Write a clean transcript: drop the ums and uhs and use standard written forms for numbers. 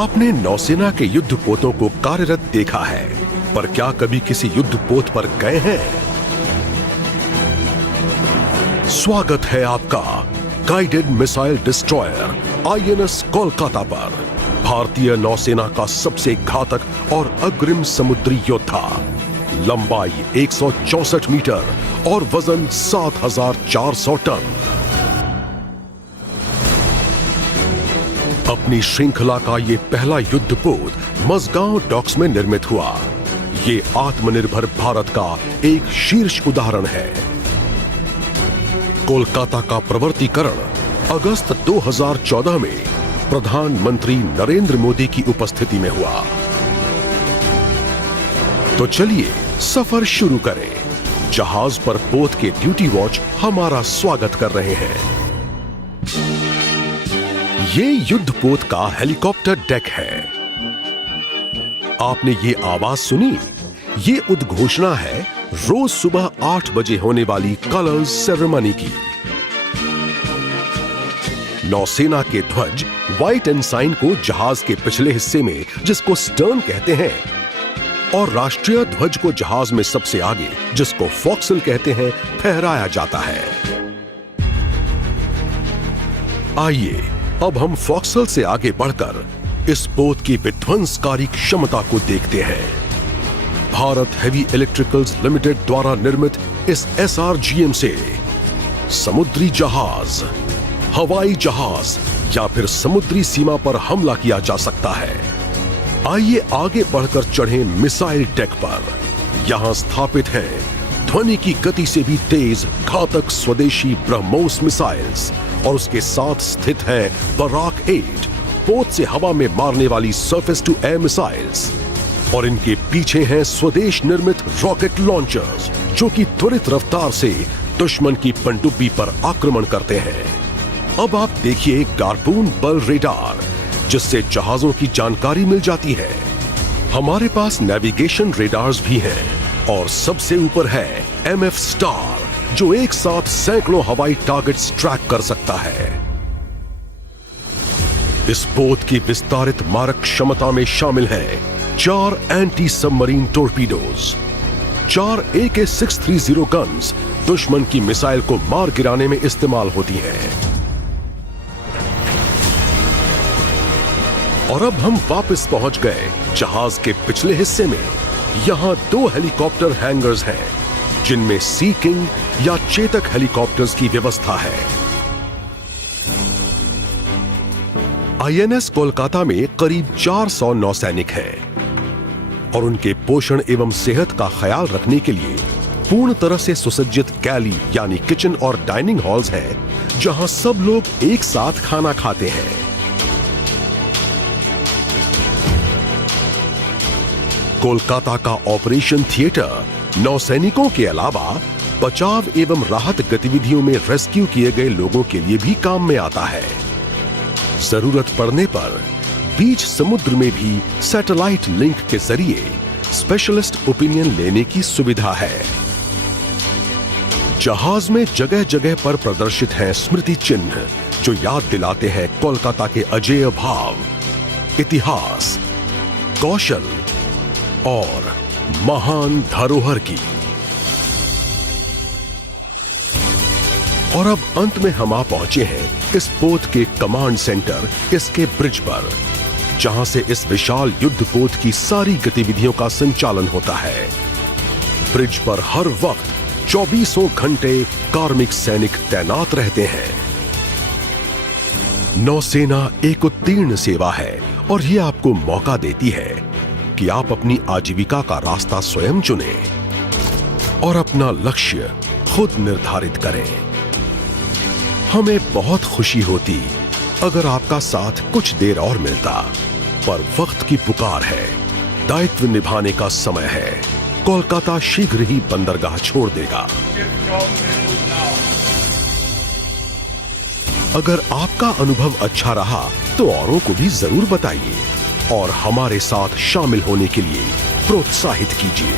आपने नौसेना के युद्धपोतों को कार्यरत देखा है, पर क्या कभी किसी युद्धपोत पर गए हैं? स्वागत है आपका guided missile destroyer INS Kolkata पर। भारतीय नौसेना का सबसे घातक और अग्रिम समुद्री योद्धा। लंबाई 164 मीटर और वजन 7,400 टन। अपनी श्रृंखला का ये पहला युद्धपोत मज़गांव डॉक्स में निर्मित हुआ। ये आत्मनिर्भर भारत का एक शीर्ष उदाहरण है। कोलकाता का प्रवर्तीकरण अगस्त 2014 में प्रधानमंत्री नरेंद्र मोदी की उपस्थिति में हुआ। तो चलिए सफर शुरू करें। जहाज पर पोत के ड्यूटी वॉच हमारा स्वागत कर रहे हैं। ये युद्धपोत का हेलीकॉप्टर डेक है। आपने ये आवाज सुनी? ये उद्घोषणा है रोज सुबह 8 बजे होने वाली कलर्स सेरेमनी की। नौसेना के ध्वज व्हाइट एनसाइन को जहाज के पिछले हिस्से में, जिसको स्टर्न कहते हैं, और राष्ट्रीय ध्वज को जहाज में सबसे आगे, जिसको फोक्सल कहते हैं, फहराया जाता है। आइए अब हम फोक्सल से आगे बढ़कर इस पोत की विध्वंसकारी क्षमता को देखते हैं। भारत हेवी इलेक्ट्रिकल्स लिमिटेड द्वारा निर्मित इस एसआरजीएम से समुद्री जहाज, हवाई जहाज या फिर समुद्री सीमा पर हमला किया जा सकता है। आइए आगे बढ़कर चढ़ें मिसाइल डेक पर। यहां स्थापित है ध्वनि की गति से भी तेज घातक स्वदेशी ब्रह्मोस मिसाइल्स, और उसके साथ स्थित है बराक 8 पोत से हवा में मारने वाली सरफेस टू एयर मिसाइल्स, और इनके पीछे हैं स्वदेश निर्मित रॉकेट लॉन्चर्स, जो कि त्वरित रफ्तार से दुश्मन की पनडुब्बी पर आक्रमण करते हैं। अब आप देखिए गार्पून बल रेडार, जिससे जहाजों की जानकारी मिल जाती है। हमारे पास नेविगेशन रेडार्स भी हैं, और सबसे ऊपर है एमएफ स्टार, जो एक साथ सैकड़ों हवाई टारगेट्स ट्रैक कर सकता है। इस पोत की विस्तारित मारक क्षमता में शामिल है 4 एंटी सबमरीन टोरपीडोज, 4 AK-630 गन्स दुश्मन की मिसाइल को मार गिराने में इस्तेमाल होती हैं। और अब हम वापस पहुंच गए जहाज के पिछले हिस्से में। यहां 2 हेलीकॉप्टर हैंगर्स हैं, जिनमें सी किंग या चेतक हेलीकॉप्टर्स की व्यवस्था है। आईएनएस कोलकाता में करीब 400 नौसैनिक हैं, और उनके पोषण एवं सेहत का ख्याल रखने के लिए पूर्ण तरह से सुसज्जित गैली यानी किचन और डाइनिंग हॉल्स हैं, जहां सब लोग एक साथ खाना खाते हैं। कोलकाता का ऑपरेशन थिएटर नौसैनिकों के अलावा बचाव एवं राहत गतिविधियों में रेस्क्यू किए गए लोगों के लिए भी काम में आता है। जरूरत पड़ने पर बीच समुद्र में भी सैटेलाइट लिंक के जरिए स्पेशलिस्ट ओपिनियन लेने की सुविधा है। जहाज में जगह जगह पर प्रदर्शित हैं स्मृति चिन्ह, जो याद दिलाते हैं कोलकाता के अजेय भाव, इतिहास, कौशल और महान धरोहर की। और अब अंत में हम आ पहुंचे हैं इस पोत के कमांड सेंटर, इसके ब्रिज पर, जहां से इस विशाल युद्धपोत की सारी गतिविधियों का संचालन होता है। ब्रिज पर हर वक्त 24 घंटे कार्मिक सैनिक तैनात रहते हैं। नौसेना एक उत्तीर्ण सेवा है, और यह आपको मौका देती है कि आप अपनी आजीविका का रास्ता स्वयं चुनें और अपना लक्ष्य खुद निर्धारित करें। हमें बहुत खुशी होती अगर आपका साथ कुछ देर और मिलता, पर वक्त की पुकार है, दायित्व निभाने का समय है। कोलकाता शीघ्र ही बंदरगाह छोड़ देगा। अगर आपका अनुभव अच्छा रहा तो औरों को भी जरूर बताइए, और हमारे साथ शामिल होने के लिए प्रोत्साहित कीजिए।